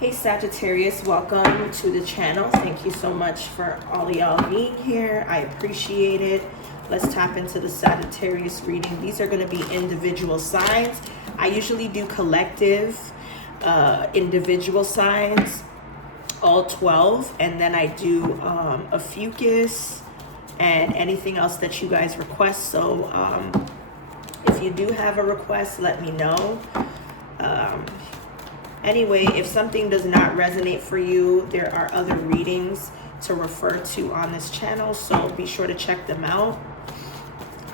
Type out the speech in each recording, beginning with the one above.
Hey Sagittarius, welcome to the channel. Thank you so much for all of y'all being here. I appreciate it. Let's tap into the Sagittarius reading. These are going to be individual signs. I usually do collective individual signs, all 12, and then I do a fucus and anything else that you guys request. So if you do have a request, let me know. Anyway, if something does not resonate for you, there are other readings to refer to on this channel, so be sure to check them out.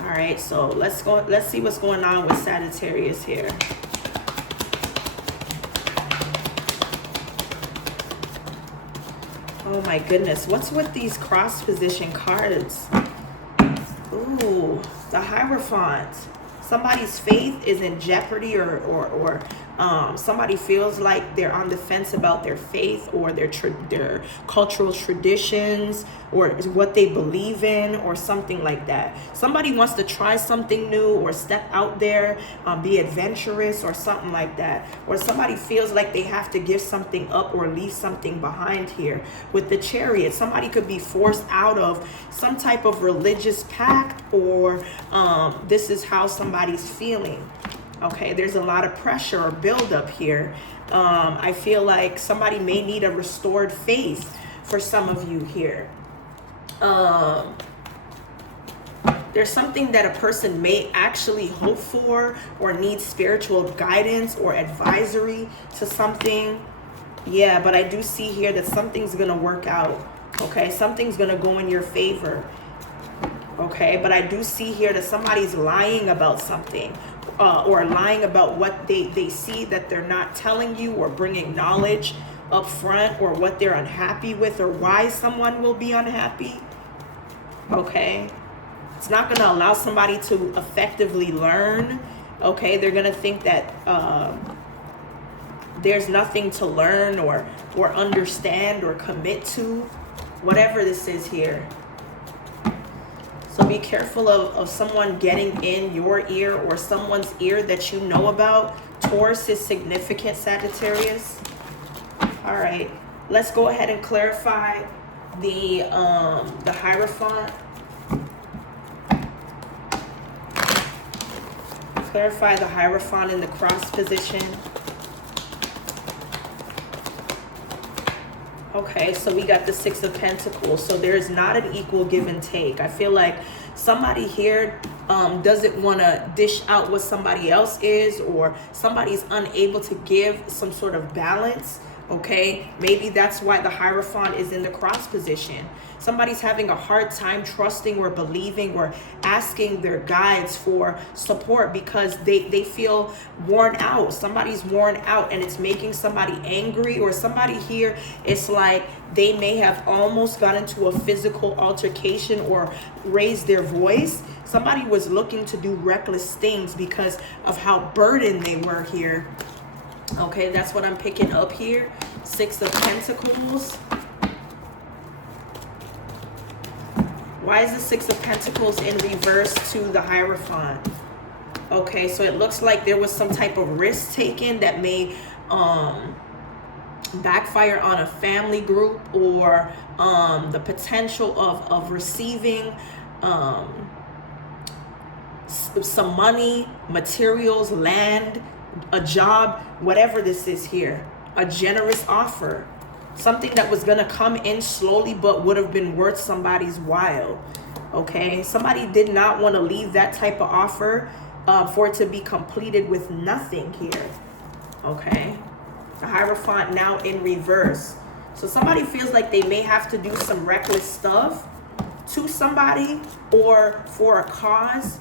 All right, so let's see what's going on with Sagittarius here. Oh my goodness, what's with these cross position cards? Ooh, the Hierophant. Somebody's faith is in jeopardy, or somebody feels like they're on the fence about their faith or their cultural traditions or what they believe in or something like that. Somebody wants to try something new or step out there, be adventurous or something like that. Or somebody feels like they have to give something up or leave something behind here. With the Chariot, somebody could be forced out of some type of religious pact, or this is how somebody's feeling. Okay, there's a lot of pressure or buildup here. I feel like somebody may need a restored faith for some of you here. There's something that a person may actually hope for or need spiritual guidance or advisory to something. Yeah, but I do see here that something's going to work out. Okay, something's going to go in your favor. Okay, but I do see here that somebody's lying about something. Or lying about what they see that they're not telling you, or bringing knowledge up front, or what they're unhappy with, or why someone will be unhappy. Okay, it's not going to allow somebody to effectively learn. Okay, they're going to think that there's nothing to learn or understand or commit to, whatever this is here. So be careful of someone getting in your ear or someone's ear that you know about. Taurus is significant, Sagittarius. All right, let's go ahead and clarify the Hierophant. Clarify the Hierophant in the cross position. Okay, so we got the Six of Pentacles. So there's not an equal give and take. I feel like somebody here doesn't want to dish out what somebody else is, or somebody's unable to give some sort of balance. Okay, maybe that's why the Hierophant is in the cross position. Somebody's having a hard time trusting or believing or asking their guides for support because they feel worn out. Somebody's worn out and it's making somebody angry, or somebody here, it's like they may have almost got into a physical altercation or raised their voice. Somebody was looking to do reckless things because of how burdened they were here. Okay, that's what I'm picking up here. Six of Pentacles. Why is the Six of Pentacles in reverse to the Hierophant? Okay, so it looks like there was some type of risk taken that may backfire on a family group, or the potential of receiving some money, materials, land, a job, whatever this is here. A generous offer. Something that was going to come in slowly but would have been worth somebody's while. Okay, somebody did not want to leave that type of offer for it to be completed with nothing here. Okay, the Hierophant now in reverse. So somebody feels like they may have to do some reckless stuff to somebody or for a cause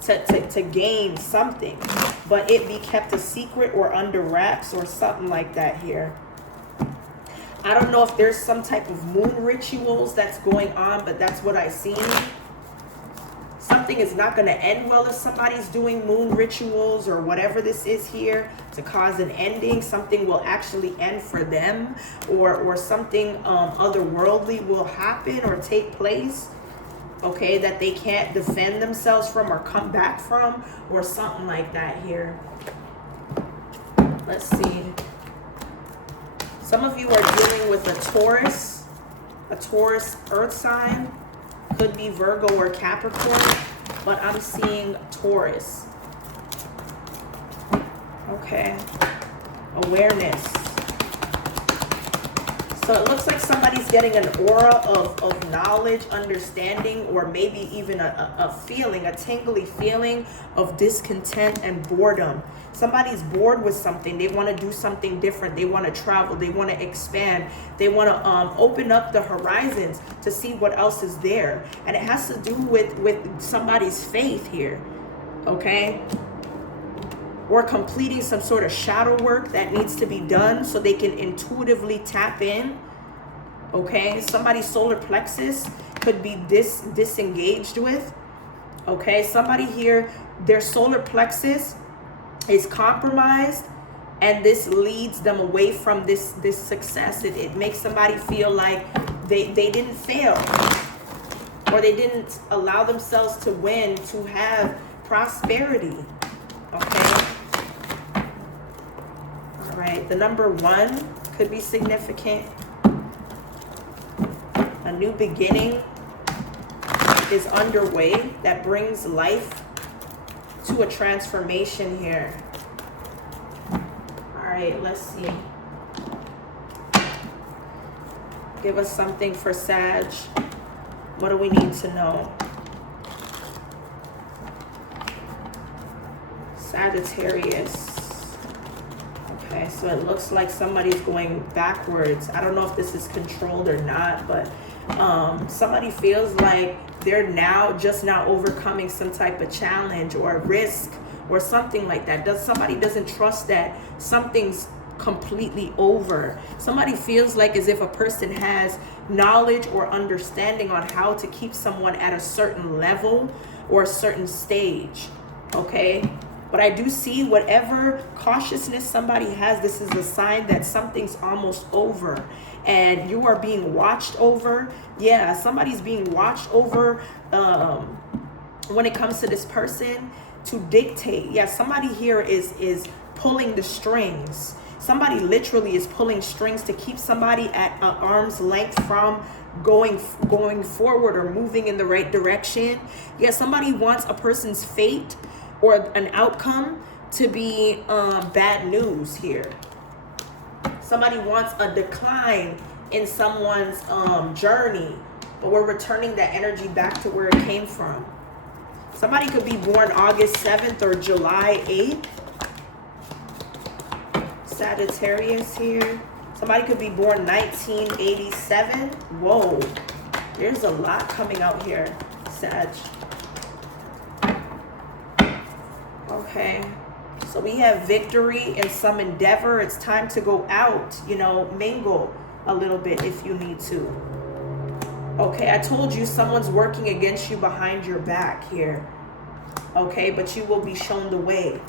to gain something, but it be kept a secret or under wraps or something like that here. I don't know if there's some type of moon rituals that's going on, but that's what I see. Something is not going to end well if somebody's doing moon rituals or whatever this is here to cause an ending. Something will actually end for them, or something otherworldly will happen or take place. Okay, that they can't defend themselves from or come back from, or something like that here. Let's see. Some of you are dealing with a Taurus earth sign. Could be Virgo or Capricorn, but I'm seeing Taurus. Okay. Awareness. So it looks like somebody's getting an aura of knowledge, understanding, or maybe even a feeling, a tingly feeling of discontent and boredom. Somebody's bored with something. They want to do something different. They want to travel. They want to expand. They want to open up the horizons to see what else is there. And it has to do with somebody's faith here. Okay? Or completing some sort of shadow work that needs to be done so they can intuitively tap in. Okay, somebody's solar plexus could be disengaged with. Okay, somebody here, their solar plexus is compromised, and this leads them away from this success. It makes somebody feel like they didn't fail, or they didn't allow themselves to win, to have prosperity. Okay. All right, the number 1 could be significant. A new beginning is underway that brings life to a transformation here. All right, let's see. Give us something for Sag. What do we need to know? Sagittarius. Okay, so it looks like somebody's going backwards. I don't know if this is controlled or not, but somebody feels like they're just now overcoming some type of challenge or risk or something like that. Somebody doesn't trust that something's completely over. Somebody feels like as if a person has knowledge or understanding on how to keep someone at a certain level or a certain stage. Okay? But I do see whatever cautiousness somebody has, this is a sign that something's almost over and you are being watched over. Yeah, somebody's being watched over when it comes to this person to dictate. Yeah, somebody here is pulling the strings. Somebody literally is pulling strings to keep somebody at an arm's length from going forward or moving in the right direction. Yeah, somebody wants a person's fate or an outcome to be bad news here. Somebody wants a decline in someone's journey, but we're returning that energy back to where it came from. Somebody could be born August 7th or July 8th. Sagittarius here. Somebody could be born 1987. Whoa, there's a lot coming out here, Sag. Okay, so we have victory in some endeavor. It's time to go out, mingle a little bit if you need to. Okay, I told you someone's working against you behind your back here. Okay, but you will be shown the way.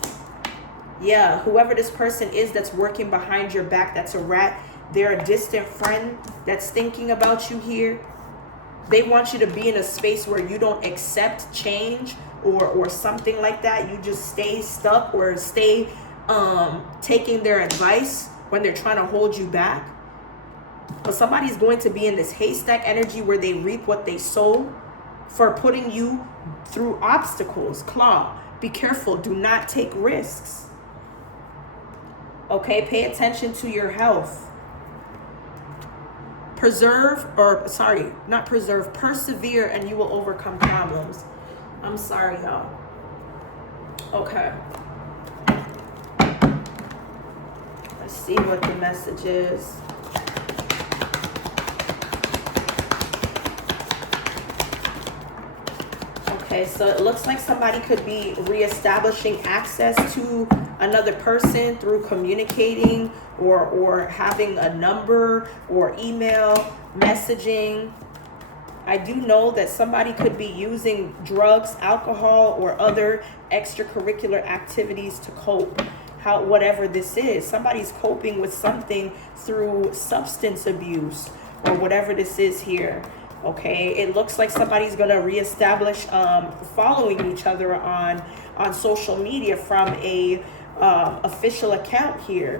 Yeah, whoever this person is that's working behind your back, that's a rat. They're a distant friend that's thinking about you here. They want you to be in a space where you don't accept change or something like that. You just stay stuck or stay taking their advice when they're trying to hold you back. But somebody's going to be in this haystack energy where they reap what they sow for putting you through obstacles. Claw, be careful. Do not take risks. Okay, pay attention to your health. Persevere and you will overcome problems. I'm sorry, y'all. Okay. Let's see what the message is. Okay, so it looks like somebody could be reestablishing access to another person through communicating or having a number or email messaging. I do know that somebody could be using drugs, alcohol, or other extracurricular activities to cope. Whatever this is, somebody's coping with something through substance abuse or whatever this is here. Okay, it looks like somebody's going to reestablish following each other on social media from a official account here.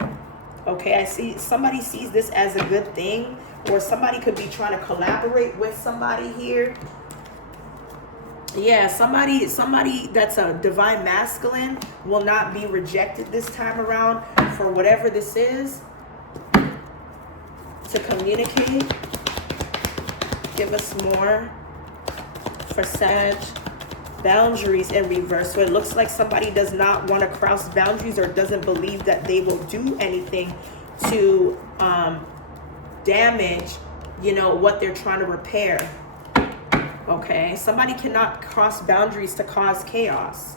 Okay, I see somebody sees this as a good thing, or somebody could be trying to collaborate with somebody here. Yeah, somebody that's a divine masculine will not be rejected this time around for whatever this is. To communicate. Give us more for Sag. Boundaries in reverse. So it looks like somebody does not want to cross boundaries or doesn't believe that they will do anything to damage, you know, what they're trying to repair. Okay, somebody cannot cross boundaries to cause chaos.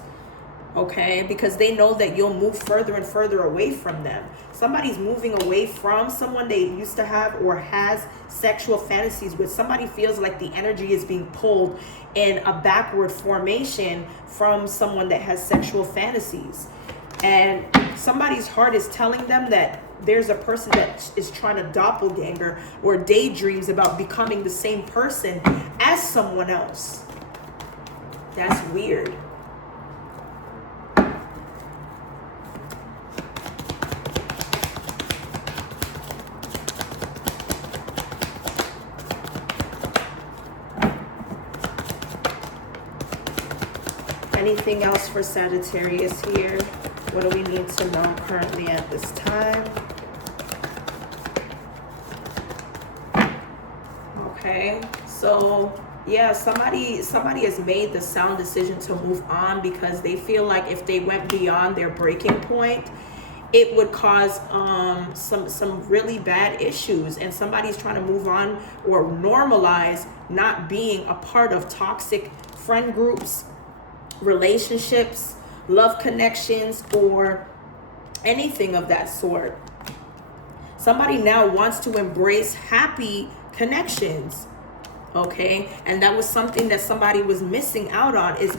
Okay, because they know that you'll move further and further away from them. Somebody's moving away from someone they used to have or has sexual fantasies with. Somebody feels like the energy is being pulled in a backward formation from someone that has sexual fantasies. And somebody's heart is telling them that there's a person that is trying to doppelganger or daydreams about becoming the same person as someone else. That's weird. Anything else for Sagittarius here? What do we need to know currently at this time? Okay, so yeah, somebody has made the sound decision to move on because they feel like if they went beyond their breaking point, it would cause some really bad issues, and somebody's trying to move on or normalize not being a part of toxic friend groups, relationships, love connections, or anything of that sort. Somebody now wants to embrace happy connections. Okay, and that was something that somebody was missing out on, is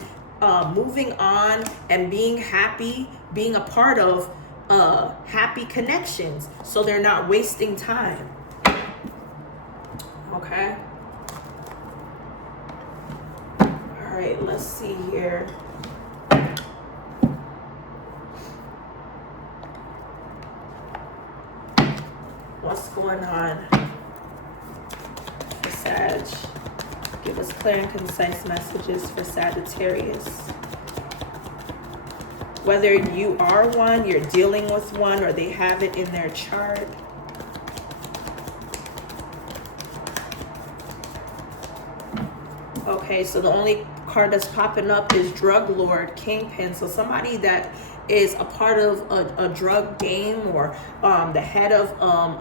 moving on and being happy, being a part of happy connections, so they're not wasting time. Okay. All right, let's see here. What's going on for Sag? Give us clear and concise messages for Sagittarius. Whether you are one, you're dealing with one, or they have it in their chart. Okay, so the only card that's popping up is Drug Lord, Kingpin. So somebody that is a part of a drug game, or the head of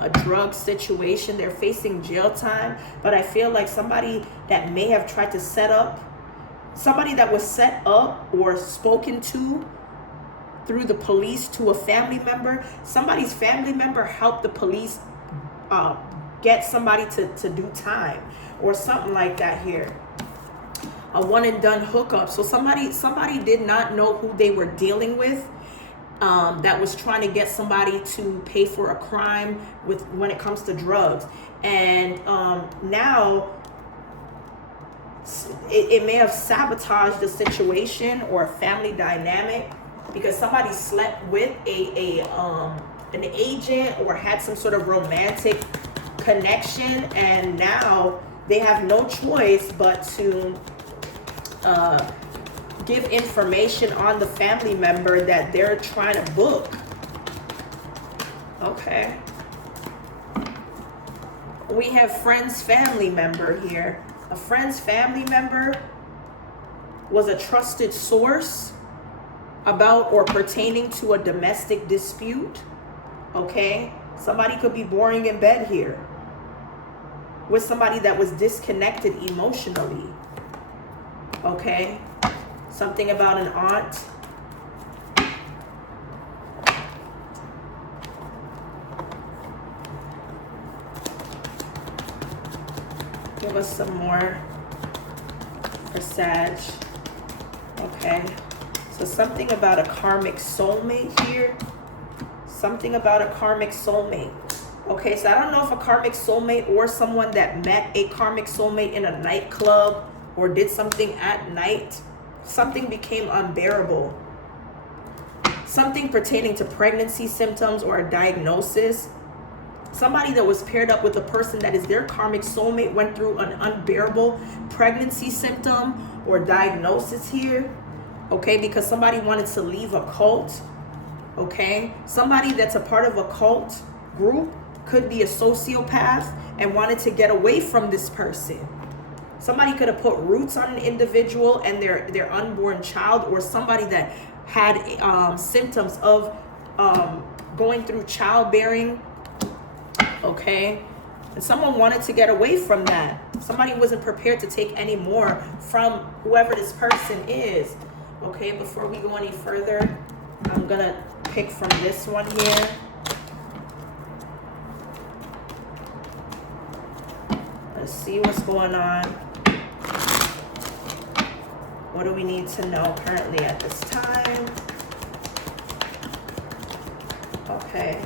a drug situation. They're facing jail time, but I feel like somebody that may have tried to set up, somebody that was set up or spoken to through the police to a family member. Somebody's family member helped the police get somebody to do time or something like that here. A one and done hookup. So somebody did not know who they were dealing with, that was trying to get somebody to pay for a crime when it comes to drugs. And now it may have sabotaged the situation or a family dynamic, because somebody slept with an agent or had some sort of romantic connection, and now they have no choice but to give information on the family member that they're trying to book. Okay. We have friend's family member here. A friend's family member was a trusted source about or pertaining to a domestic dispute. Okay. Somebody could be boring in bed here with somebody that was disconnected emotionally. Okay. Something about an aunt. Give us some more for Sag. Okay. So something about a karmic soulmate here. Something about a karmic soulmate. Okay, so I don't know if a karmic soulmate or someone that met a karmic soulmate in a nightclub or did something at night. Something became unbearable. something pertaining to pregnancy symptoms or a diagnosis. Somebody that was paired up with a person that is their karmic soulmate went through an unbearable pregnancy symptom or diagnosis here. Okay, because somebody wanted to leave a cult. Okay, somebody that's a part of a cult group could be a sociopath and wanted to get away from this person. Somebody could have put roots on an individual and their unborn child, or somebody that had symptoms of going through childbearing. Okay, and someone wanted to get away from that. Somebody wasn't prepared to take any more from whoever this person is. Okay, before we go any further, I'm gonna pick from this one here. Let's see what's going on. What do we need to know currently at this time? Okay.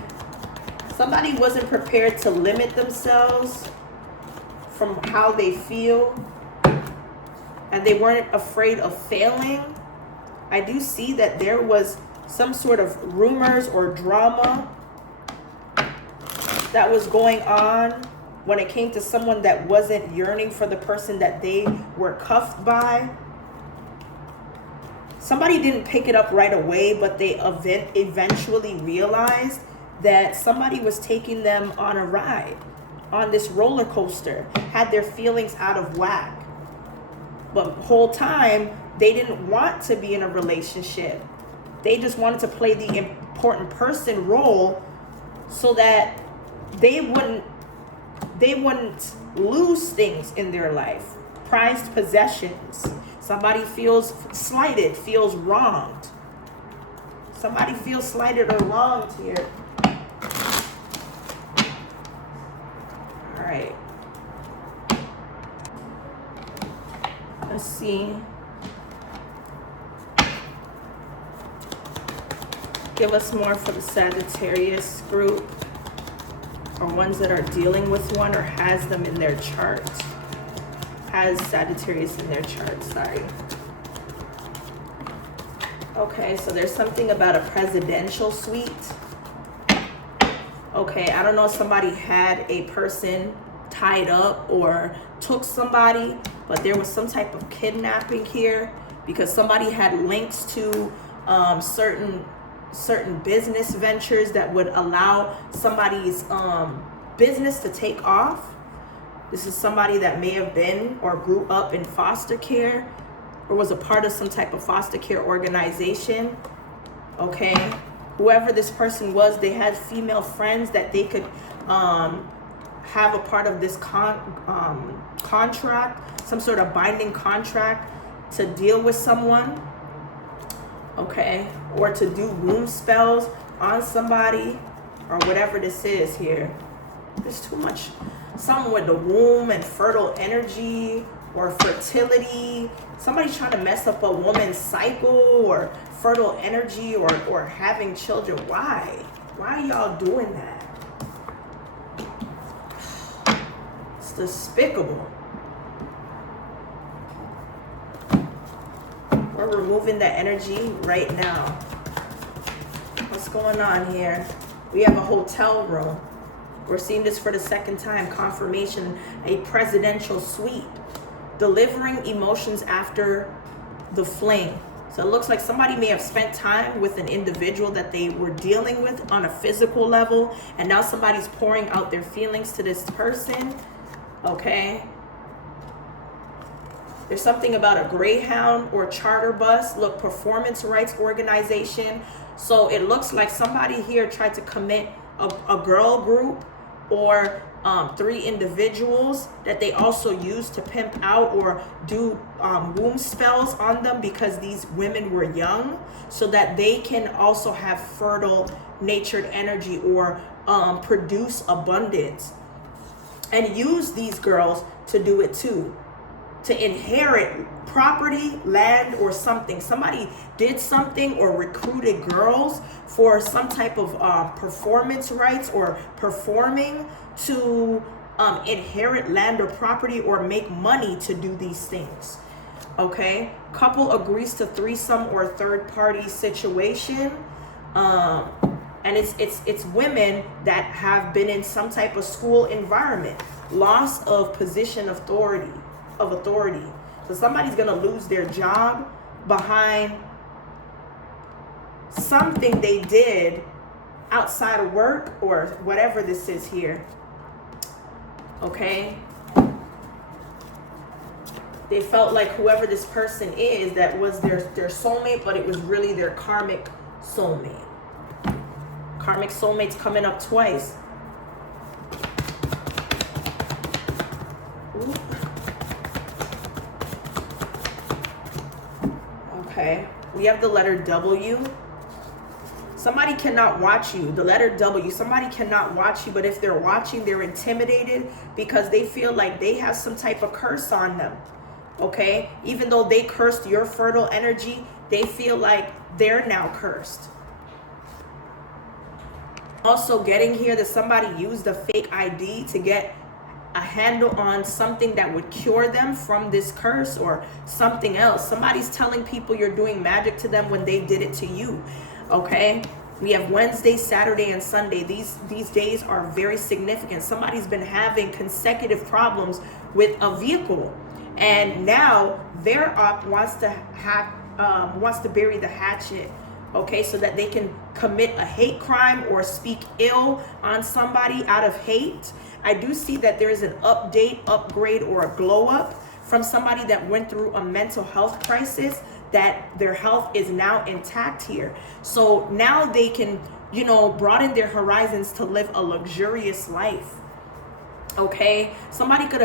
Somebody wasn't prepared to limit themselves from how they feel, and they weren't afraid of failing. I do see that there was some sort of rumors or drama that was going on when it came to someone that wasn't yearning for the person that they were cuffed by. Somebody didn't pick it up right away, but they eventually realized that somebody was taking them on a ride, on this roller coaster, had their feelings out of whack. But the whole time, they didn't want to be in a relationship. They just wanted to play the important person role so that they wouldn't lose things in their life. Prized possessions. Somebody feels slighted, feels wronged. Somebody feels slighted or wronged here. All right. Let's see. Give us more for the Sagittarius group, or ones that are dealing with one or has them in their chart. Has Sagittarius in their chart, sorry. Okay, so there's something about a presidential suite. Okay, I don't know if somebody had a person tied up or took somebody, but there was some type of kidnapping here because somebody had links to certain business ventures that would allow somebody's business to take off. This is somebody that may have been or grew up in foster care or was a part of some type of foster care organization. Okay, whoever this person was, they had female friends that they could have a part of this contract, some sort of binding contract to deal with someone. Okay, or to do womb spells on somebody, or whatever this is here. There's too much. Something with the womb and fertile energy or fertility. Somebody trying to mess up a woman's cycle or fertile energy or having children. Why? Why are y'all doing that? It's despicable. We're removing that energy right now. What's going on here? We have a hotel room. We're seeing this for the second time. Confirmation, a presidential suite. Delivering emotions after the fling. So it looks like somebody may have spent time with an individual that they were dealing with on a physical level, and now somebody's pouring out their feelings to this person. Okay. There's something about a Greyhound or charter bus. Look, performance rights organization. So it looks like somebody here tried to commit a girl group or 3 individuals that they also use to pimp out or do womb spells on them because these women were young, so that they can also have fertile natured energy or produce abundance, and use these girls to do it too. To inherit property, land, or something. Somebody did something or recruited girls for some type of performance rights or performing to inherit land or property or make money to do these things. Okay? Couple agrees to threesome or third party situation. And it's women that have been in some type of school environment, loss of position authority. So somebody's gonna lose their job behind something they did outside of work or whatever this is here. Okay, they felt like whoever this person is, that was their soulmate, but it was really their karmic soulmate. Karmic soulmates coming up twice. Ooh. Okay, we have the letter W. Somebody cannot watch you. The letter W, somebody cannot watch you, but if they're watching, they're intimidated because they feel like they have some type of curse on them. Okay, even though they cursed your fertile energy, they feel like they're now cursed. Also getting here that somebody used a fake ID to get a handle on something that would cure them from this curse or something else. Somebody's telling people you're doing magic to them when they did it to you. Okay, we have Wednesday, Saturday, and Sunday. These days are very significant. Somebody's been having consecutive problems with a vehicle, and now their op wants to bury the hatchet. Okay, so that they can commit a hate crime or speak ill on somebody out of hate. I do see that there is an upgrade, or a glow up from somebody that went through a mental health crisis, that their health is now intact here. So now they can, broaden their horizons to live a luxurious life. Okay, somebody could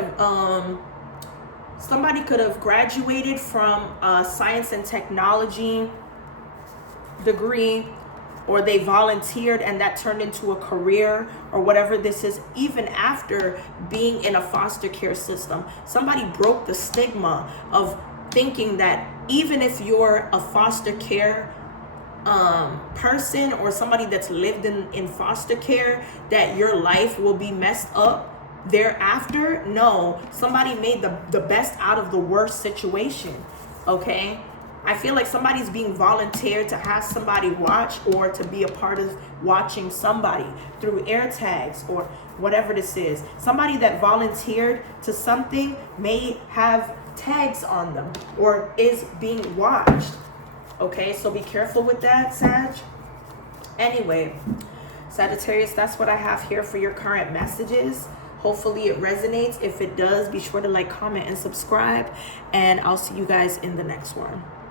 have graduated from a science and technology degree, or they volunteered and that turned into a career, or whatever this is, even after being in a foster care system. Somebody broke the stigma of thinking that even if you're a foster care person, or somebody that's lived in foster care, that your life will be messed up thereafter. No, somebody made the best out of the worst situation. Okay, I feel like somebody's being volunteered to have somebody watch, or to be a part of watching somebody through air tags or whatever this is. Somebody that volunteered to something may have tags on them or is being watched. Okay, so be careful with that, Sag. Anyway, Sagittarius, that's what I have here for your current messages. Hopefully it resonates. If it does, be sure to like, comment, and subscribe. And I'll see you guys in the next one.